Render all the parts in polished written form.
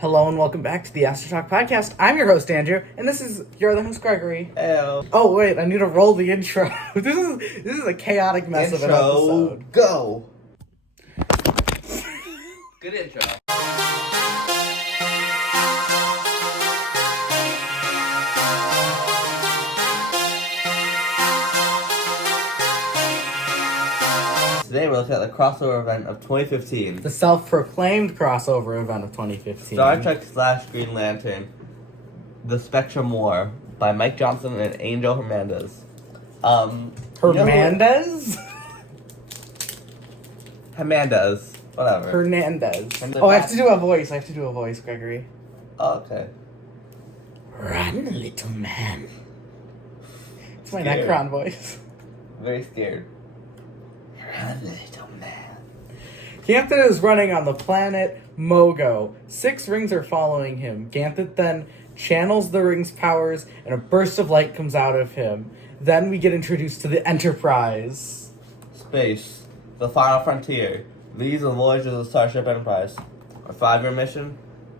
Hello and welcome back to the Astro Talk Podcast. I'm your host, Andrew, and this is your other host, Gregory. Hello. Oh, wait, I need to roll the intro. This is a chaotic mess of an episode. Go! Good intro. Today we're looking at the crossover event of 2015. The self-proclaimed crossover event of 2015. Star Trek / Green Lantern, The Spectrum War by Mike Johnson and Angel Hernandez. Hernandez? Hernandez. Whatever. Hernandez. Oh, I have to do a voice, Gregory. Oh, okay. Run, little man. It's my Scared. Necron voice. Very scared. Run, little man. Ganthet is running on the planet Mogo. 6 rings are following him. Ganthet then channels the ring's powers, and a burst of light comes out of him. Then we get introduced to the Enterprise. Space. The final frontier. These are the voyages of the Starship Enterprise. A 5-year mission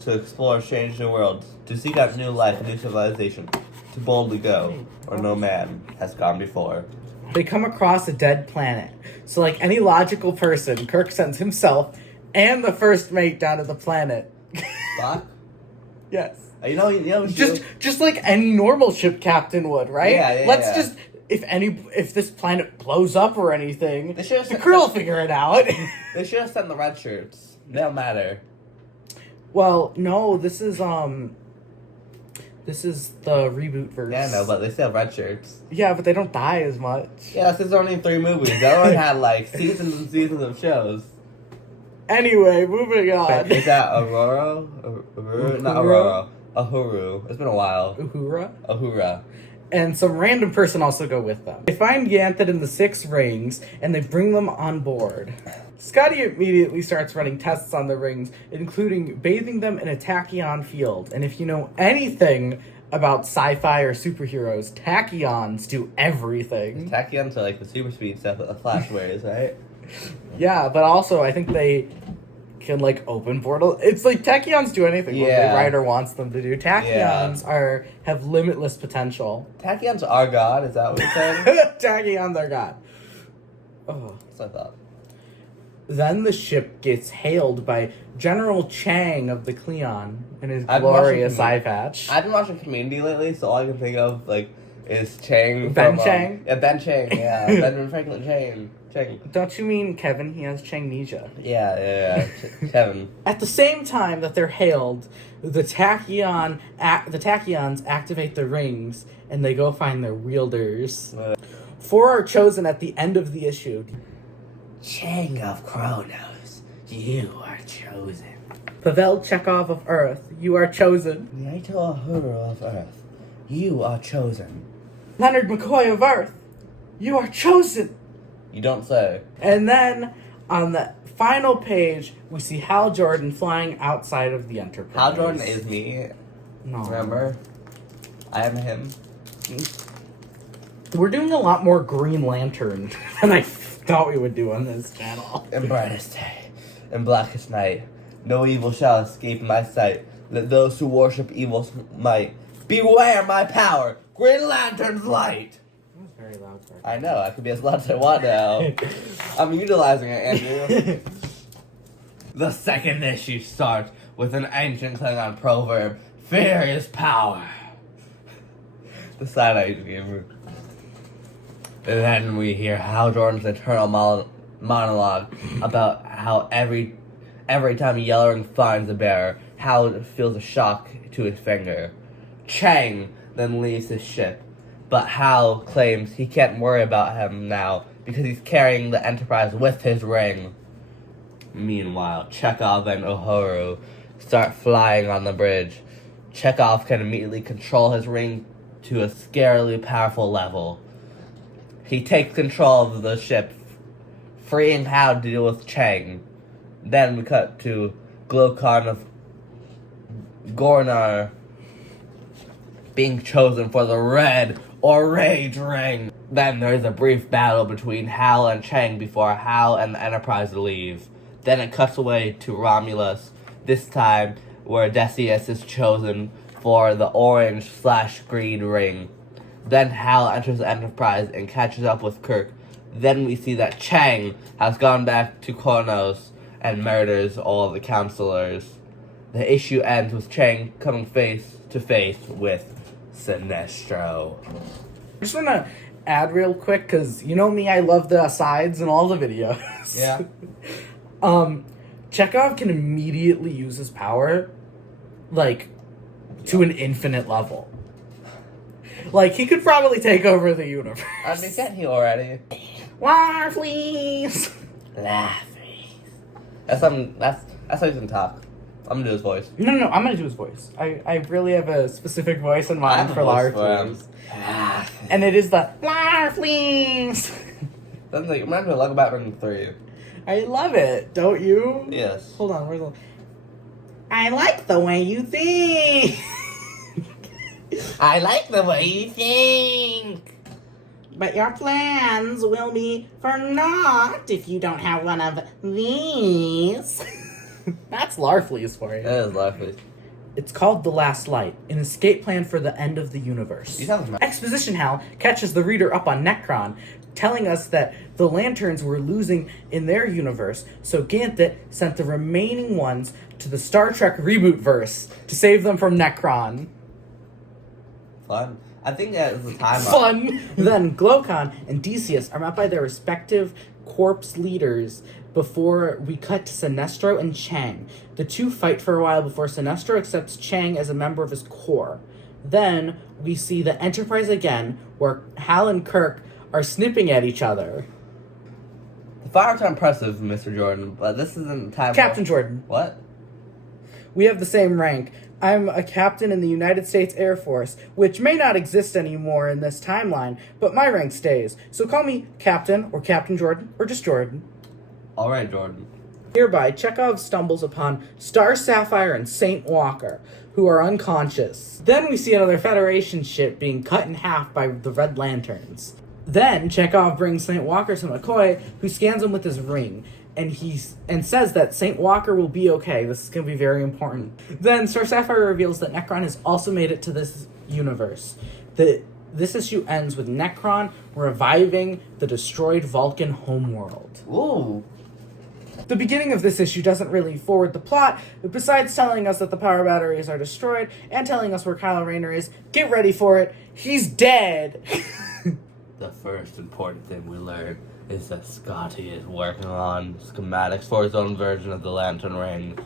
to explore strange new worlds, to seek out new life and new civilization, to boldly go where no man has gone before. They come across a dead planet. So like any logical person, Kirk sends himself and the first mate down to the planet. Spock? Yes. You know, Just like any normal ship captain would, right? Yeah, Let's yeah. just if this planet blows up or anything, They should've the sent crew will figure it out. They should have sent the red shirts. They don't matter. Well, no, this is the reboot version. Yeah, no, but they still have red shirts. Yeah, but they don't die as much. Yeah, that's 'cause there's only 3 movies. The other one had like seasons and seasons of shows. Anyway, moving on. Is that Aurora? Not Aurora. Uhuru. It's been a while. Uhura? Uhura. And some random person also go with them. They find Ganthet in the 6 rings, and they bring them on board. Scotty immediately starts running tests on the rings, including bathing them in a tachyon field. And if you know anything about sci-fi or superheroes, tachyons do everything. Tachyons are like the super speed stuff that the Flash wears, right? Yeah, but also I think they can like open portals. It's like tachyons do anything what the writer wants them to do. Tachyons have limitless potential. Tachyons are God, is that what you're saying? Tachyons are God. Oh. That's what I thought. Then the ship gets hailed by General Chang of the Cleon in his I've been glorious watching eye patch. I've been watching Community lately, so all I can think of like is Chang. Ben Chang? Yeah, Ben Chang, yeah. Benjamin Franklin Chang. Don't you mean Kevin? He has Changnesia. Yeah. Kevin. At the same time that they're hailed, the tachyons activate the rings, and they go find their wielders. 4 are chosen at the end of the issue. Chang of Kronos, you are chosen. Pavel Chekhov of Earth, you are chosen. Nato Uhuru of Earth, you are chosen. Leonard McCoy of Earth, you are chosen. You don't say. And then on the final page, we see Hal Jordan flying outside of the Enterprise. Hal Jordan is me. No. Remember? I am him. We're doing a lot more Green Lantern than I thought we would do on this channel. In brightest day, in blackest night, no evil shall escape my sight. Let those who worship evil's might beware my power, Green Lantern's light. That was very loud, sorry. I know, I could be as loud as I want now. I'm utilizing it, Andrew. The second issue starts with an ancient Klingon proverb, fear is power. The side I gave her. And then we hear Hal Jordan's eternal monologue about how every time Yellowing finds a bear, Hal feels a shock to his finger. Chang then leaves his ship, but Hal claims he can't worry about him now because he's carrying the Enterprise with his ring. Meanwhile, Chekhov and Uhuru start flying on the bridge. Chekhov can immediately control his ring to a scarily powerful level. He takes control of the ship, freeing Hal to deal with Chang. Then we cut to Glokon of Gornar being chosen for the Red or Rage Ring. Then there's a brief battle between Hal and Chang before Hal and the Enterprise leave. Then it cuts away to Romulus, this time where Decius is chosen for the orange/green ring. Then Hal enters the Enterprise and catches up with Kirk. Then we see that Chang has gone back to Kronos and murders all the counselors. The issue ends with Chang coming face to face with Sinestro. I just want to add real quick, because you know me, I love the asides in all the videos. Yeah. Chekhov can immediately use his power, like, to an infinite level. Like, he could probably take over the universe. I mean, can't he already? Larfleeze! That's how you can talk. I'm gonna do his voice. No, I'm gonna do his voice. I really have a specific voice in mind for Larfleeze. And it is the Larfleeze! That's like, reminds me of Lego Batman 3. I love it, don't you? Yes. Hold on, where's the... I like the way you think! I like the way you think! But your plans will be for naught if you don't have one of these. That's Larfleeze for you. That is Larfleeze. It's called The Last Light, an escape plan for the end of the universe. Exposition Hal catches the reader up on Necron, telling us that the Lanterns were losing in their universe, so Ganthet sent the remaining ones to the Star Trek reboot verse to save them from Necron. Fun. I think that was the time. Fun! Then Glowcon and Decius are met by their respective corpse leaders before we cut to Sinestro and Chang. The two fight for a while before Sinestro accepts Chang as a member of his corps. Then we see the Enterprise again, where Hal and Kirk are snipping at each other. The fireworks are impressive, Mr. Jordan, but this isn't the time. Captain Jordan. What? We have the same rank. I'm a captain in the United States Air Force, which may not exist anymore in this timeline, but my rank stays. So call me Captain, or Captain Jordan, or just Jordan. Alright, Jordan. Nearby, Chekhov stumbles upon Star Sapphire and Saint Walker, who are unconscious. Then we see another Federation ship being cut in half by the Red Lanterns. Then Chekhov brings Saint Walker to McCoy, who scans him with his ring, and says that Saint Walker will be okay. This is going to be very important. Then Star Sapphire reveals that Necron has also made it to this universe. This issue ends with Necron reviving the destroyed Vulcan homeworld. Ooh. The beginning of this issue doesn't really forward the plot, but besides telling us that the power batteries are destroyed and telling us where Kyle Rayner is, get ready for it, he's dead! The first important thing we learn is that Scotty is working on schematics for his own version of the Lantern Rings.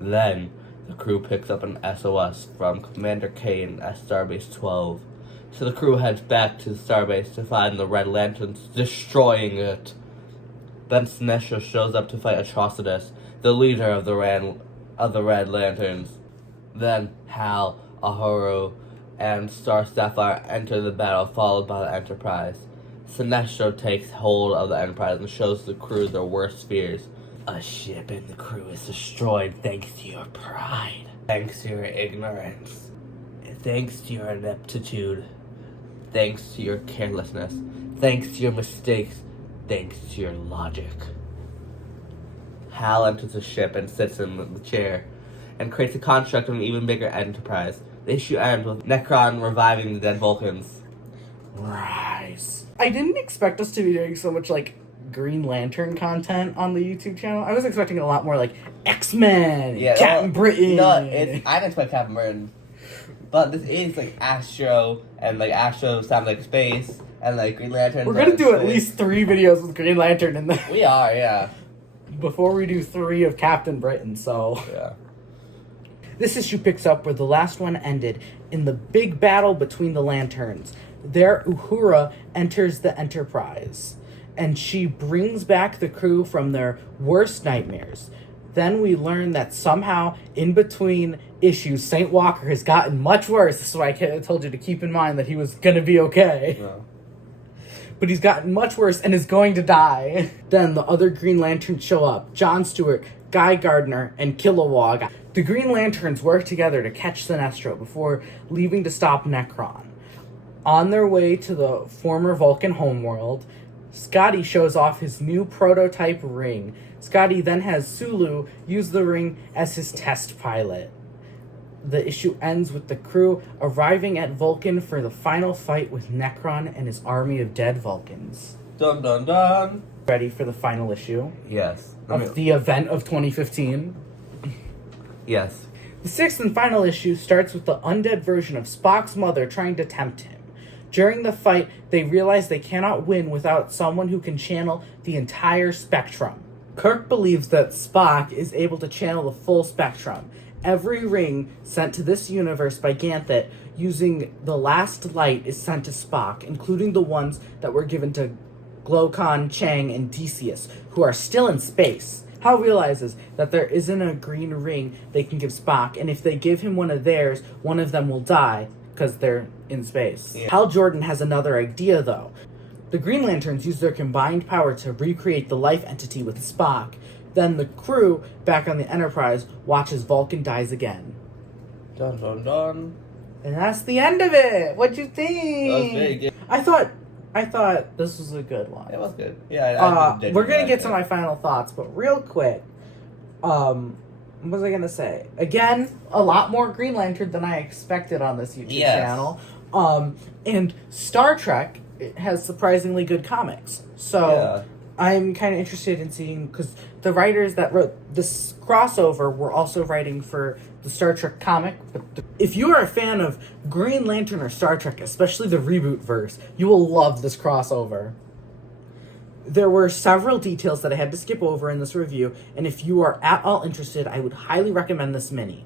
Then, the crew picks up an SOS from Commander Kane at Starbase 12. So the crew heads back to the Starbase to find the Red Lanterns destroying it. Then Sinestro shows up to fight Atrocitus, the leader of the Red Lanterns. Then Hal, Uhura, and Star Sapphire enter the battle, followed by the Enterprise. Sinestro takes hold of the Enterprise and shows the crew their worst fears. A ship and the crew is destroyed thanks to your pride, thanks to your ignorance, thanks to your ineptitude, thanks to your carelessness, thanks to your mistakes, thanks to your logic. Hal enters the ship and sits in the chair and creates a construct of an even bigger Enterprise. The issue ends with Necron reviving the dead Vulcans. Rise. I didn't expect us to be doing so much, like, Green Lantern content on the YouTube channel. I was expecting a lot more, like, X-Men, Captain Britain. No, I didn't expect Captain Britain. But this is, like, Astro, and, like, Astro sounds like space, and, like, Green Lantern. We're gonna do at least 3 videos with Green Lantern in there. We are, yeah. Before we do 3 of Captain Britain, so... Yeah. This issue picks up where the last one ended, in the big battle between the Lanterns. There, Uhura enters the Enterprise, and she brings back the crew from their worst nightmares. Then we learn that somehow, in between issues, Saint Walker has gotten much worse. This is why I told you to keep in mind that he was going to be okay. Yeah. But he's gotten much worse and is going to die. Then the other Green Lanterns show up. John Stewart, Guy Gardner, and Kilowog. The Green Lanterns work together to catch Sinestro before leaving to stop Necron. On their way to the former Vulcan homeworld, Scotty shows off his new prototype ring, Scotty then has Sulu use the ring as his test pilot. The issue ends with the crew arriving at Vulcan for the final fight with Necron and his army of dead Vulcans. Dun dun dun. Ready for the final issue Yes. of the event of 2015? Yes. The sixth and final issue starts with the undead version of Spock's mother trying to tempt him. During the fight, they realize they cannot win without someone who can channel the entire spectrum. Kirk believes that Spock is able to channel the full spectrum. Every ring sent to this universe by Ganthet using the last light is sent to Spock, including the ones that were given to Glokon, Chang, and Decius, who are still in space. Hal realizes that there isn't a green ring they can give Spock, and if they give him one of theirs, one of them will die, because they're in space. Yeah. Hal Jordan has another idea, though. The Green Lanterns use their combined power to recreate the life entity with Spock. Then the crew, back on the Enterprise, watches Vulcan dies again. Dun dun dun. And that's the end of it! What'd you think? That was big. I thought this was a good one. It was good. Yeah, we're gonna get to my final thoughts, but real quick, what was I gonna say? Again, a lot more Green Lantern than I expected on this YouTube channel. And Star Trek has surprisingly good comics. So I'm kind of interested in seeing, because the writers that wrote this crossover were also writing for the Star Trek comic. But if you are a fan of Green Lantern or Star Trek, especially the reboot verse, you will love this crossover. There were several details that I had to skip over in this review, and if you are at all interested, I would highly recommend this mini.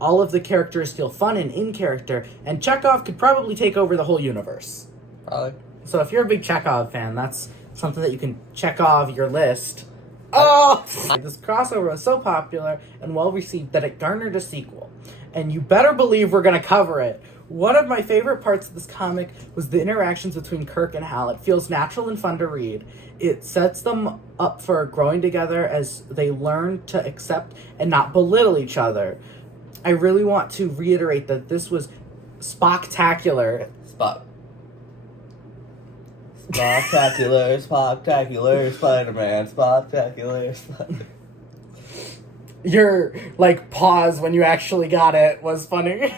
All of the characters feel fun and in character, and Chekhov could probably take over the whole universe. Probably. So if you're a big Chekhov fan, that's something that you can check off your list. Oh! This crossover was so popular and well received that it garnered a sequel. And you better believe we're going to cover it. One of my favorite parts of this comic was the interactions between Kirk and Hal. It feels natural and fun to read. It sets them up for growing together as they learn to accept and not belittle each other. I really want to reiterate that this was Spocktacular. Spocktacular, Spider-Man, Spocktacular, Spider-Man. Your, pause when you actually got it was funny.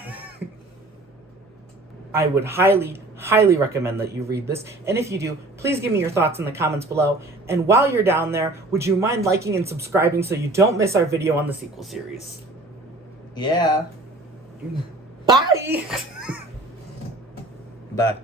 I would highly, highly recommend that you read this. And if you do, please give me your thoughts in the comments below. And while you're down there, would you mind liking and subscribing so you don't miss our video on the sequel series? Yeah. Bye! Bye.